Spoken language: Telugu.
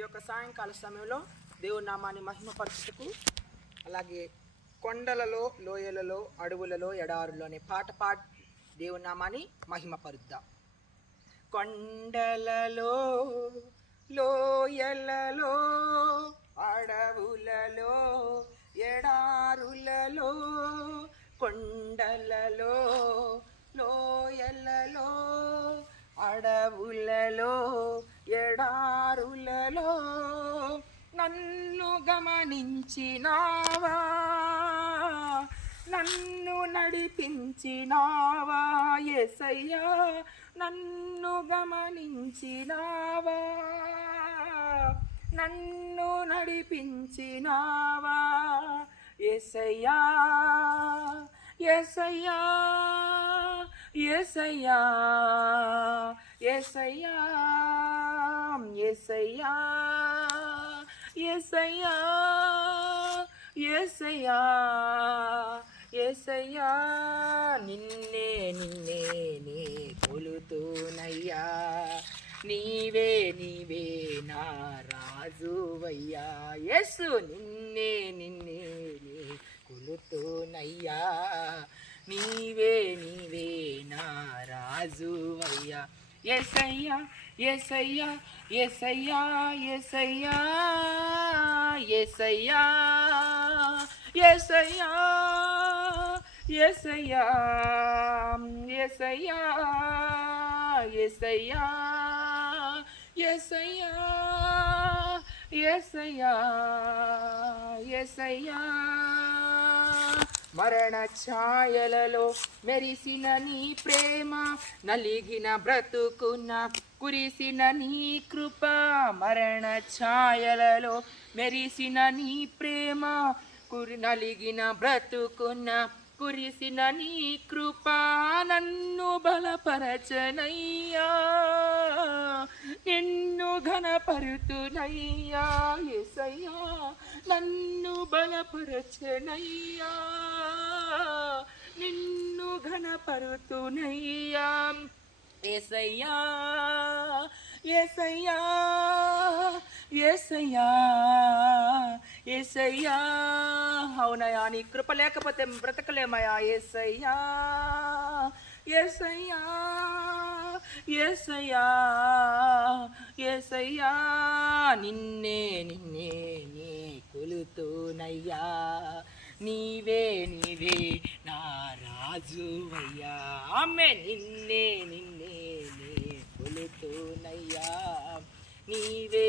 యొక్క సాయంకాల సమయంలో దేవుని నామాన్ని మహిమపరచుటకు, అలాగే కొండలలో, లోయలలో, అడవులలో, ఎడారుల్లో అనే పాట పాడి దేవుని నామాన్ని మహిమపరుద్దాం. కొండలలో, లోయలలో, అడవులలో, ఎడారులలో, కొండలలో, లోయలలో, అడవులలో, ఎడారులలో నన్ను గమనించినావా, నన్ను నడిపించినావా యేసయ్యా, నన్ను గమనించినావా, నన్ను నడిపించినావా యేసయ్యా, యేసయ్యా, యేసయ్యా, యేసయ్యా, యేసయ్యా, యేసయ్యా, యేసయ్యా, యేసయ్యా, నిన్నే నిన్నే నే కొలుతూనయ్యా, నీవే నీవే నా రాజువయ్యా. యేసు నిన్నే నిన్నే నే కొలుతూనయ్యా, నీవే నీవే నా రాజువయ్యా. యేసయ్యా, యేసయ్యా, యేసయ్యా, యేసయ్యా, యేసయ్యా, యేసయ్యా, యేసయ్యా, యేసయ్యా, యేసయ్యా, యేసయ్యా, యేసయ్యా, యేసయ్యా. మరణ ఛాయలలో మెరిసిన నీ ప్రేమ, నలిగిన బ్రతుకున్న కురిసిన నీ కృప. మరణ ఛాయలలో మెరిసిన నీ ప్రేమ, నలిగిన బ్రతుకున్న కురిసిన నీ కృప. నన్ను బలపరచనయ్యా, నిన్ను ఘనపరుతునయ్యా యేసయ్యా, నన్ను బలపరచనయ్యా, నిన్ను ఘనపరుతునయ్యా యేసయ్యా, యేసయ్యా, యేసయ్యా, యేసయ్యా. అవునయ్యా, నీ కృప లేకపోతే బ్రతకలేమయ్యా యేసయ్యా, యేసయ్యా, యేసయ్యా, యేసయ్యా. నిన్నే నిన్నే నే కొలుతూనయ్యా, నీవే నీవే నా రాజువయ్యా. ఆమేన్. నిన్నే నిన్నే నే కొలుతూనయ్యా, నీవే